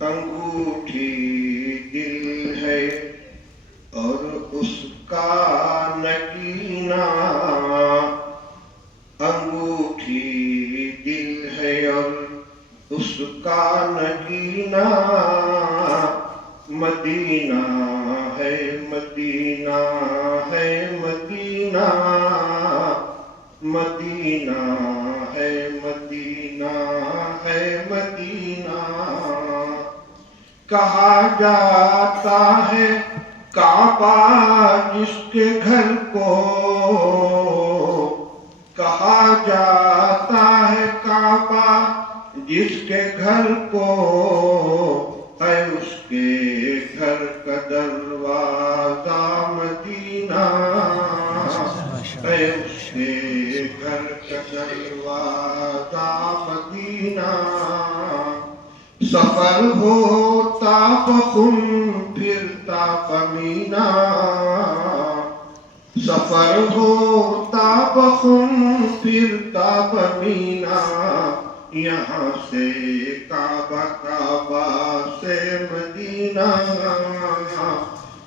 انگوٹھی دل ہے اور اس کا نگینہ، انگوٹھی دل ہے اور اس کا نگینہ، مدینہ ہے مدینہ ہے مدینہ، مدینہ ہے مدینہ ہے مدینہ۔ کہا جاتا ہے کعبہ جس کے گھر کو، کہا جاتا ہے کعبہ جس کے گھر کو، ہے اس کے گھر کا دروازہ مدینہ، ہے اس کے گھر کا دروازہ مدینہ۔ سفر ہوتا بخم پھرتا بمینا، سفر ہوتا بخم پھرتا بمینا، یہاں سے کعبہ کعبہ سے مدینہ،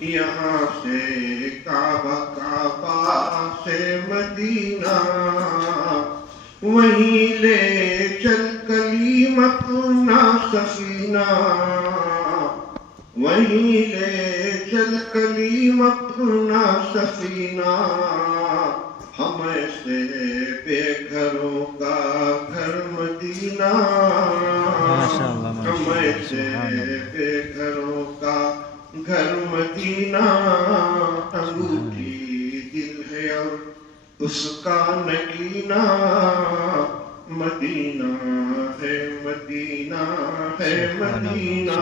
یہاں سے کعبہ کعبہ سے مدینہ۔ وہیں لے چل کلیم اپنا سفینہ، وہیں لے چل کلیم اپنا سفینہ، ہم ایسے بے گھروں کا گھر مدینہ، ہم ایسے بے گھروں کا گھر مدینہ۔ انگوٹھی دل ہے اور اس کا نگینہ، مدینہ ہے مدینہ ہے مدینہ۔